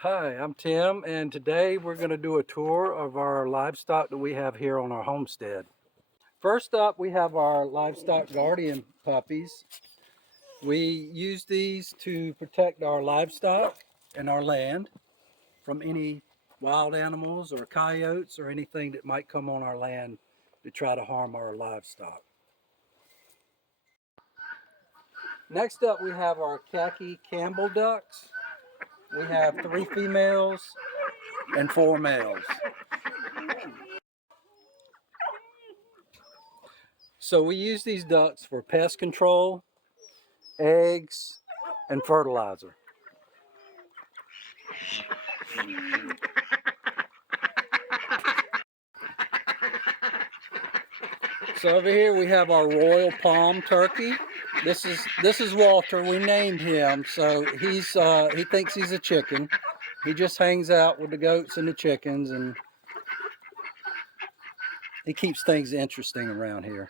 Hi, I'm Tim, and today we're going to do a tour of our livestock that we have here on our homestead. First up, we have our livestock guardian puppies. We use these to protect our livestock and our land from any wild animals or coyotes or anything that might come on our land to try to harm our livestock. Next up, we have our khaki Campbell ducks. We have 3 females and 4 males. So we use these ducks for pest control, eggs, and fertilizer. So over here we have our royal palm turkey. This is Walter. We named him, so he thinks he's a chicken. He just hangs out with the goats and the chickens, and he keeps things interesting around here.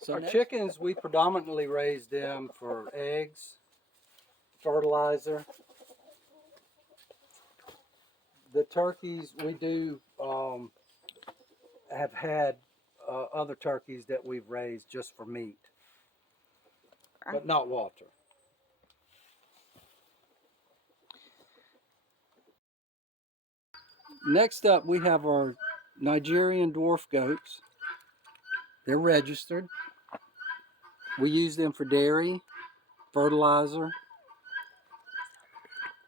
So our chickens, we predominantly raise them for eggs, fertilizer. The turkeys, we do have had other turkeys that we've raised just for meat, but not Walter. Next up, we have our Nigerian dwarf goats. They're registered. We use them for dairy, fertilizer,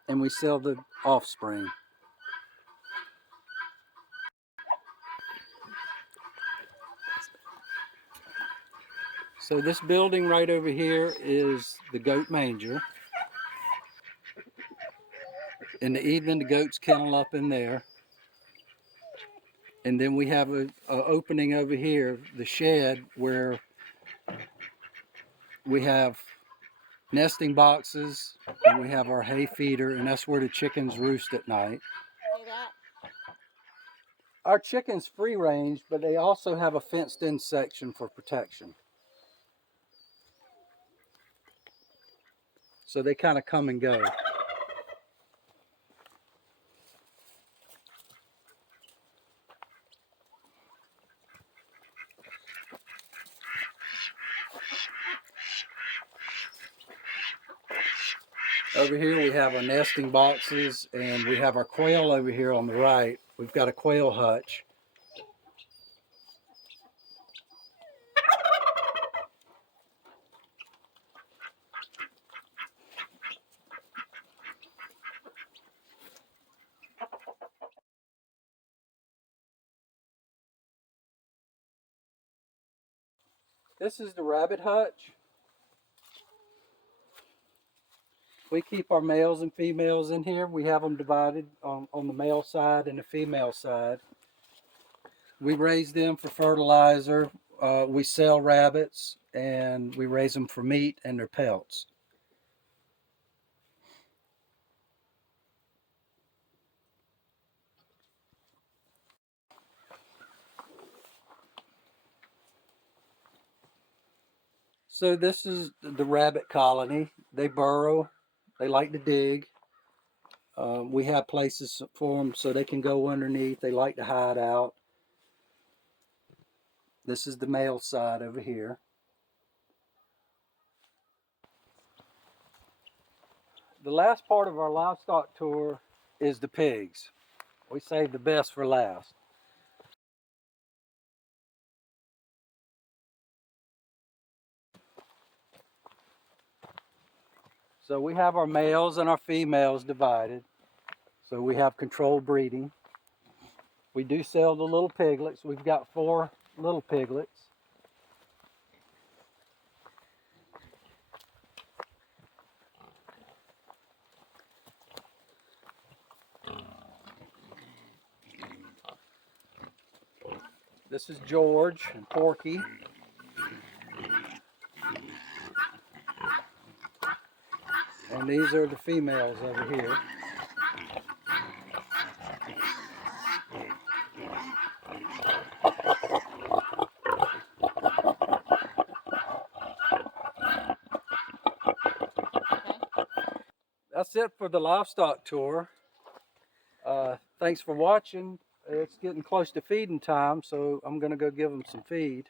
and we sell the offspring. So this building right over here is the goat manger. In the evening, the goats kennel up in there. And then we have a opening over here, the shed, where we have nesting boxes, and we have our hay feeder, and that's where the chickens roost at night. Our chickens free range, but they also have a fenced in section for protection. So they kind of come and go. Over here we have our nesting boxes, and we have our quail over here on the right. We've got a quail hutch. This is the rabbit hutch. We keep our males and females in here. We have them divided on the male side and the female side. We raise them for fertilizer. We sell rabbits, and we raise them for meat and their pelts. So this is the rabbit colony. They burrow. They like to dig. We have places for them so they can go underneath. They like to hide out. This is the male side over here. The last part of our livestock tour is the pigs. We saved the best for last. So we have our males and our females divided. So we have controlled breeding. We do sell the little piglets. We've got 4 little piglets. This is George and Porky. And these are the females over here. that's it for the livestock tour. Thanks for watching. It's getting close to feeding time, so I'm going to go give them some feed.